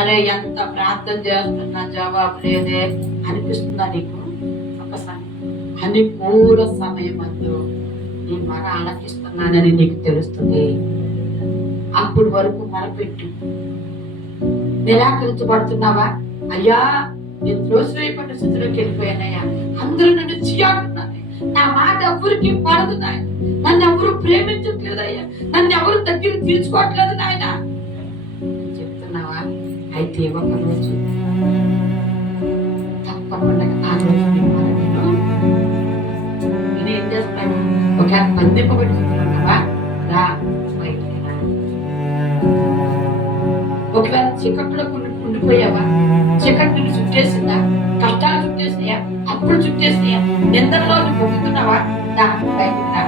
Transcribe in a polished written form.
అరే ఎంత ప్రార్థన చేస్తున్నా జవాబు లేదే అనిపిస్తుందా నీకు? ఒకసారి అనుకూల సమయం అందు నీ మర ఆలకిస్తున్నానని నీకు తెలుస్తుంది. అప్పుడు వరకు మరపెట్టు. నిరాకరించబడుతున్నావా? అయ్యా నేను త్రోసివేయబడ్డ స్థితిలోకి వెళ్ళిపోయానయ్యా, అందరూ నన్ను చీయాడుతున్నారు, నా మాట ఎవరికి పడదు నాయన, నన్ను ఎవరు ప్రేమించట్లేదయ్యా, నన్ను ఎవరు దగ్గర తీర్చుకోవట్లేదు నాయన చెప్తున్నావా? అయితే ఒక రోజు తప్పకుండా ఆ రోజు నేనేం చేస్తాను? ఒక బంధింపబడుతున్నావా? రా బయటికి రా. ఒకవేళ చీకట్లో ఉండిపోయావా? చీకటి చుట్టేసిందా? కష్టాలు చుట్టేసినాయా? అప్పుడు చుట్టేసినాయా? నిందలో పొందుతున్నావా? రా బయటికి రా.